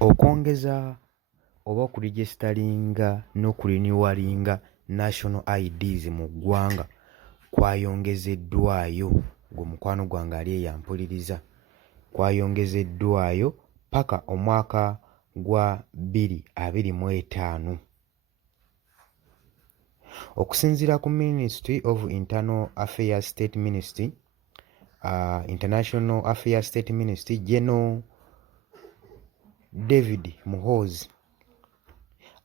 Okwongeza oba okuregisitalinga n'okurenewalinga national IDs mu ggwanga kwayongezeddwayo. Gwe mukwano gwange ali eyampuliriza, kwayongezeddwayo paka omwaka gwa 2025. Okusinziira ku Ministry of Internal Affairs State Ministry, International Affairs State Ministry, General David Muhoozi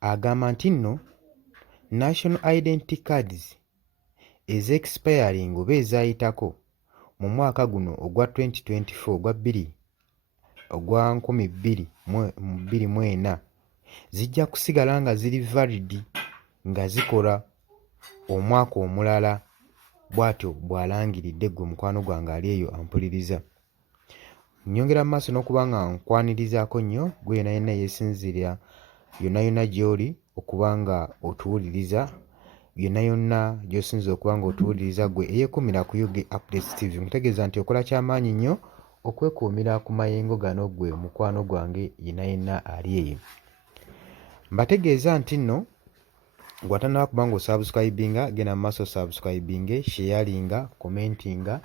agamba nti nno national identity cards ez'expiring oba ezayitako mu mwaka guno ogwa 2024 ogwa 2024 zijja kusigala nga ziri valid nga zikola omwaka omulala. Bw'atyo bw'alangiridde gwe mukwano gwange ali eyo ampuliriza. Nnyongera mu maaso n'okuba nga nkwanirizaako nnyo gwe yonna yenna yeesinzira yonna yonna gy'oli okuba nga otuwuliriza, yonna yonna gy'osinza okuba nga otuwuliriza, gwe eyeekuumira ku UG Updates TV. Nkutegeeza nti okola ky'amaanyi nnyo okwekuumira ku mayengo gano gwe mukwano gwange yenna yenna ali eyo. Mbategeeza nti nno gw'atannaba kuba nga osubscribinga, genda mu maaso subscribinge, sharinga, commentinga,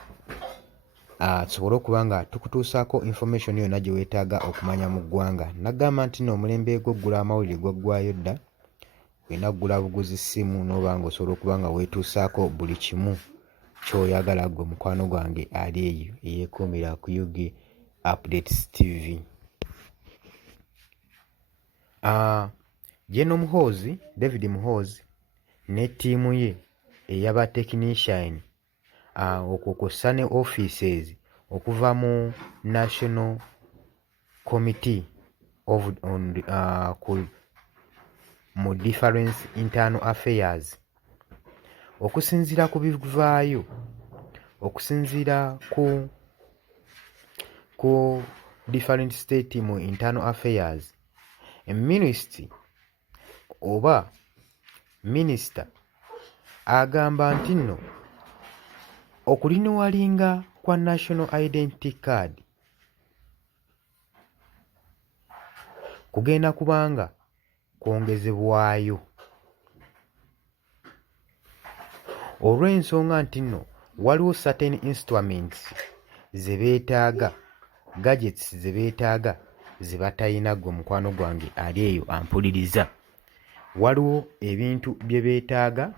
tusobole okuba nga tukutuusaako information yonna gye weetaaga okumanya mu ggwanga. Nagamba nti nno omulembe gw'oggula amawulire gwaggwayo dda, olina kugula buguzi ssimu n'oba nga osobola okuba nga weetuusaako buli kimu ky'oyagala gwe mukwano gwange ali eyo eyeekuumira ku UG Updates TV. General Muhoozi, David Muhoozi ne ttiimu ye ey'aba technician okukosa ne offices okuva mu National Committee of mu Different Internal Affairs, okusinziira ku bivaayo, okusinziira ku different state mu internal affairs, ministry oba minisita agamba nti nno okulinewalinga kwa national identity card kugenda kubanga kwongezebwayo olw'ensonga nti nno waliwo certain instruments ze beetaaga, gadgets ze beetaaga ze batalina gwe mukwano gwange ali eyo ampuliriza. Waliwo ebintu bye beetaaga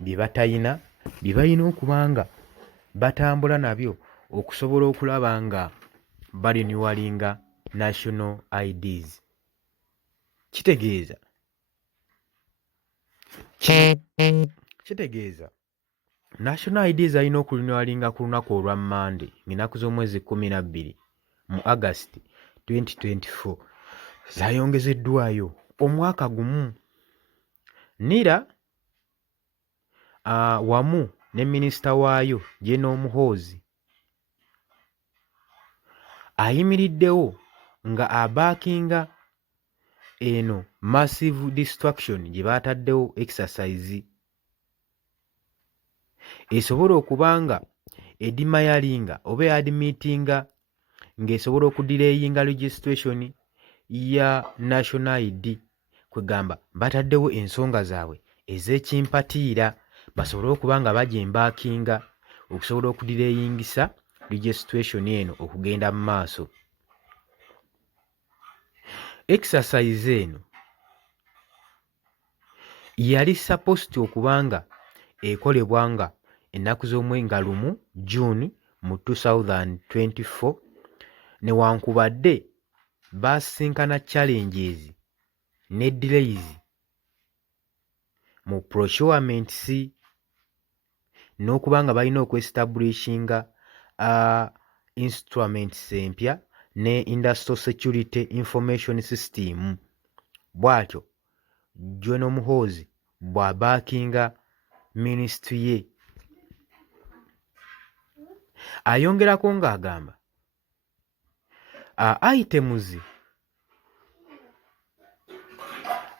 bye batalina, bye balina okuba nga batambula nabyo okusobola okulaba nga barenewalinga national IDs. Kitegeeza national IDs alina okurenewalinga ku lunaku olwa Monday ng'ennaku z'omwezi 12 mu August 2024 zaayongezeddwayo omwaka gumu. NIRA wamu ne minisita waayo General Muhoozi ayimiriddewo nga abaakinga eno massive distraction gye baataddewo exercise esobola okuba nga edimayalinga oba admitinga ng'esobola okudireyinga registration ya national ID, kwegamba bataddewo ensonga zaabwe ez'ekimpatiira basobole okuba nga bagyembaakinga okusobola okudireyingisa registration eno okugenda mu maaso. Exercise eno yali supposed okuba nga ekolebwa nga ennaku z'omwenga lumu June mu 2024 newankubadde baasinkana challenges ne delays mu procurements n'okuba nga balina okwestablishinga instruments empya ne Industrial Security Information System. Bw'atyo General Muhoozi bw'abaakinga ministry ye. Ayongerako ng'agamba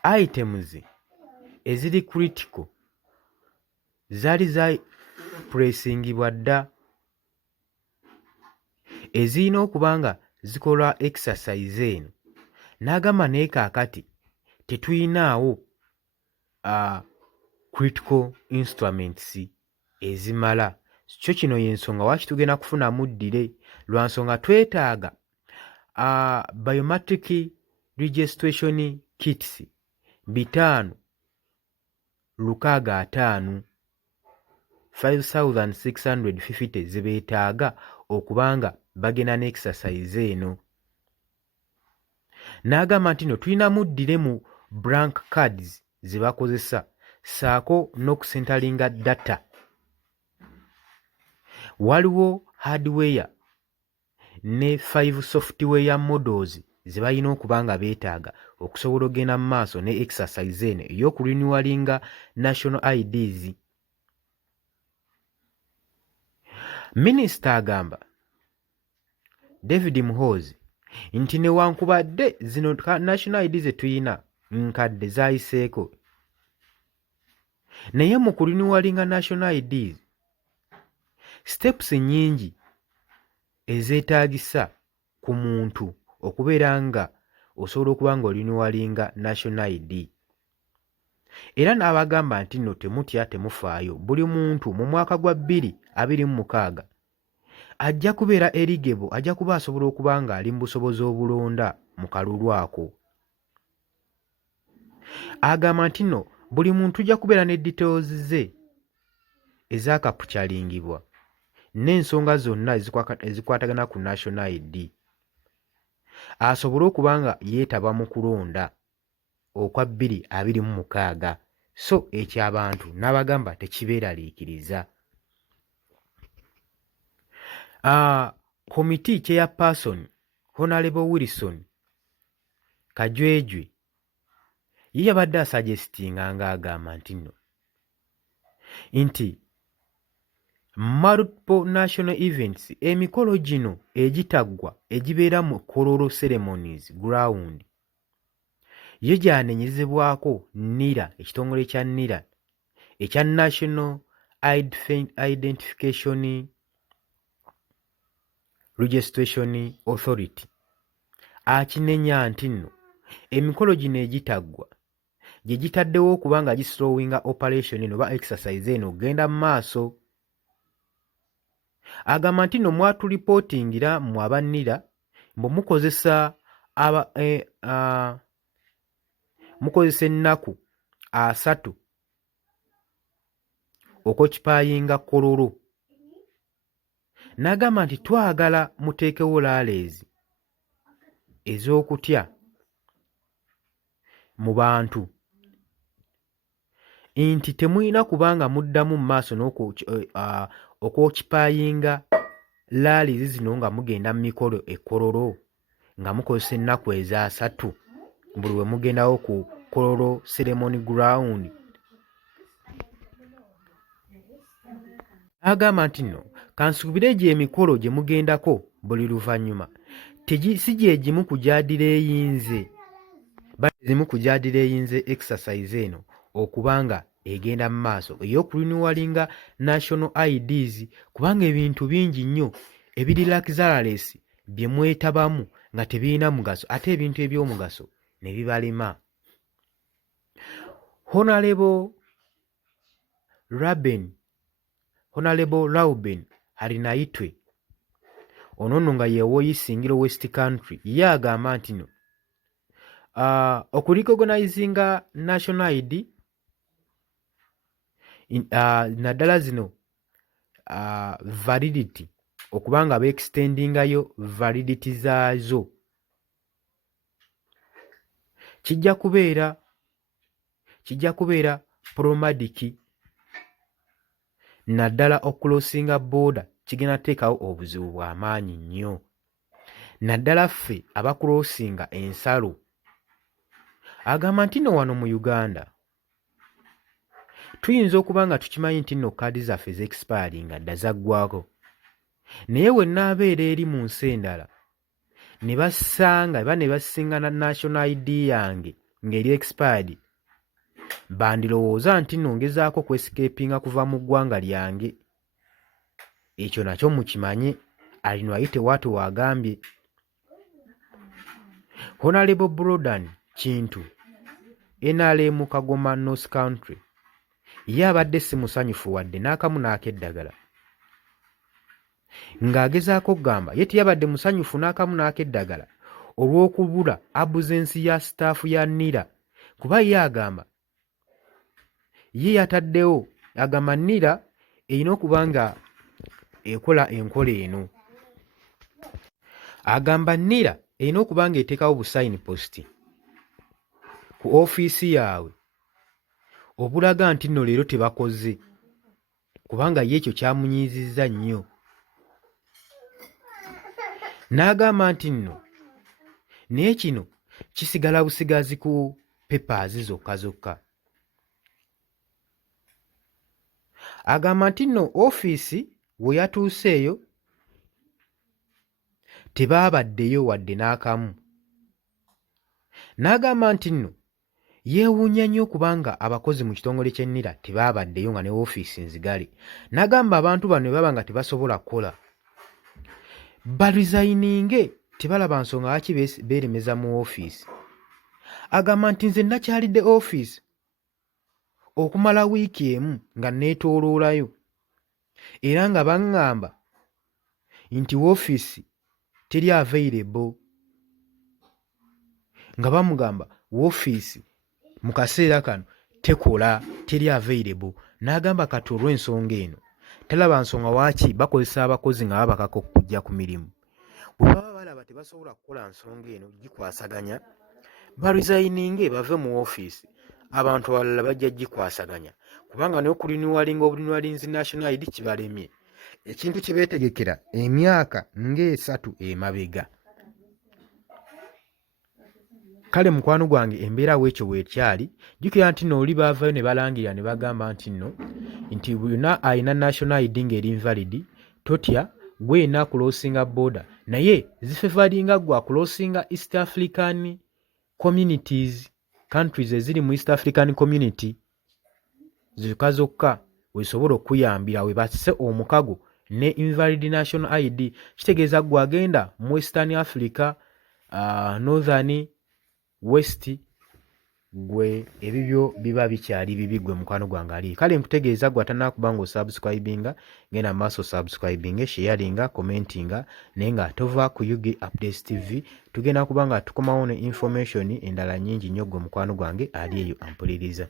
items eziri critical zaali za pressingibwa dda ezirina okuba nga zikola exercise eno N'agamba naye kaakati tetuyinaawo critical instruments ezimala. Kyo kino y'ensonga lwaki tugenda kufuna muddire, lwa nsonga twetaaga biometric registration kits 5,650 5,650 ze beetaaga okubanga bagenda n'exercise eno. N'agamba nti no tulina muddire mu blank cards ze bakozesa ssaako n'okusentalinga data. Waliwo hardware ne 5 software models ze balina okuba nga beetaaga okusobola okgenda mu maaso ne exercise eno ey'okurenewallinga national IDs. Minisita agamba David Muhoozi nti newankubadde zino national ID ze tuyina nkadde zaayiseeko, naye mu kurenewallinga national IDs steps nnyingi ezeetaagisa ku muntu okubeera nga osobola okuba nga orenewallinga national ID. Era n'abagamba nti nno temutya temufaayo, buli muntu mu mwaka gwa 2026 ajja kubeera eligible, ajja kuba asobola okuba nga ali mu busobozi obulonda mu kalulu ako. Agamba nti nno buli muntu ajja kubeera ne details ze ezaakapukyalingibwa n'ensonga zonna ezikwatagana ku national ID, asobole okuba nga yeetaba mu kulonda okwa 2026. So ekyo abantu n'abagamba tekibeeraliikiriza. Committee chairperson Honorable Wilson Kajwejwe ye yabadde asuggestinga ng'agamba nti multiple national events, emikolo gino egitaggwa egibeera mu Kololo ceremonies ground, ye gyanenyezebwako NIRA, ekitongole kya NIRA ekya National Identification Registration Authority, akinenya nti nno emikolo gino egitaggwa gye gitaddewo okuba nga gislowinga operation eno oba exercise eno ogenda mu maaso. Agamba nti nno mwatulipootingira mu abannira mbu mukozesa ennaku 3 okukipayinga Kololo. N'agamba nti twagala muteekewo laaleezi ez'okutya mu bantu nti temulina kubanga muddamu mu maaso okwokipayinga laalizi zino nga mugenda mu mikolo Kololo nga mukozesa ennaku eza 3 buli we mugendawo ku Kololo ceremony ground. Agamba nti nno kansuubire gye emikolo gye mugendako buli luvannyuma si gye gimu kujaadira eyinze, zimu kujaadira eyinze exercise eno okubanga egenda mu maaso ey'okurenewallinga national IDs, kubanga ebintu bingi nnyo ebiri luxurious bye mwetabamu nga tebirina mugaso ate ebintu eby'omugaso ne bibalema. Honorable Reuben Alinaitwe ono nno nga yeewoyisingiro West Country, ye agamba nti no okurecognizinga national ID naddala zino validity, okubanga beextendingayo validity zaazo, kijja kubeera problematic, naddala okulosinga border kigenda teekawo obuzibu bw'amaanyi nnyo, naddala ffe abakulosinga ensalo. Agamba nti nno wano mu Uganda tuyinza okuba nga tukimanyi nti nno kaadi zaffe z'expiringa dda zaggwako, naye we nnaabeera eri mu nsi endala ne basanga oba ne basingana national ID yange ng'eri expired, bandirowooza nti nno ngezaako kwesikeepinga kuva mu ggwanga lyange. Ekyo nakyo mukimanye, Alinaitwe watu wagambye. Honorable Brodan Kintu NRM Kagoma North Country ye abadde si musanyufu wadde n'akamu n'akeddagala ng'agezaako okugamba ye teyabadde musanyufu n'akamu n'akeddagala olw'okubula abuzensi ya sitaafu ya NIRA kuba ye agamba ye yataddewo agamba NIRA erina okuba nga ekola enkola eno. Agamba NIRA erina okuba ng'eteekawo busayini positi ku ofiisi yaabwe obulaga nti nno leero tebakoze kubanga ye ekyo kyamunyiizizza nnyo. N'agamba nti nno naye kino kisigala busigazi ku pepaazi zokka zokka. Agamba nti nno ofiisi we yatuuseeyo tebaabaddeyo wadde n'akamu. N'agamba nti nno yeewuunya nnyo kubanga abakozi mu kitongole ky'e NIRA tebaabaddeyo nga ne ofiisi nzigale. N'agamba abantu bano ne baba nga tebasobola kukola barizayininge tebalaba nsonga lwaki beeremeza mu ofiisi. Agamba nti nze nakyalidde ofiisi okumala wiiki emu nga neetooloolayo era nga baŋŋamba nti woofiisi teri available, nga bamugamba woofiisi mu kaseera kano tekola teri available. N'agamba kati olw'ensonga eno talaba nsonga waaki bakozesa abakozi nga babakako okujja ku mirimu. Bwe baba balaba tebasobola kukola nsonga eno gikwasaganya barizayininge bave mu ofiisi abantu abalala bajja gikwasaganya kubanga n'okulinuwalinga obulinuwalinzi national ID kibalemye ekintu kye beetegekera emyaka ng'esatu emabega. Kale mukwano gwange embeera weekyo weekyali jjukira nti nno oli baavayo ne balangirira ne bagamba nti nno nti bonna alina national ID ng'eri invalid totya gweena kuloosinga border naye zifevalinga gwe akuloosinga East African communities countries eziri mu East African community zokka zokka weesobola okuyambira we basse omukago ne invalid national ID. Kitegeeza gwe agenda mu Western Africa, Northern, West, gwe ebibyo biba bikyali bibi gwe mukwano gwange ali. Kale nkutegeeza gwe atannaakuba ng'osubscribinga genda maaso subscribinga, sharinga, commentinga naye nga tova ku UG Updates TV. Tugenda kuba nga tukomawo ne information endala nnyingi nnyo gwe mukwano gwange ali eyo ampuliriza.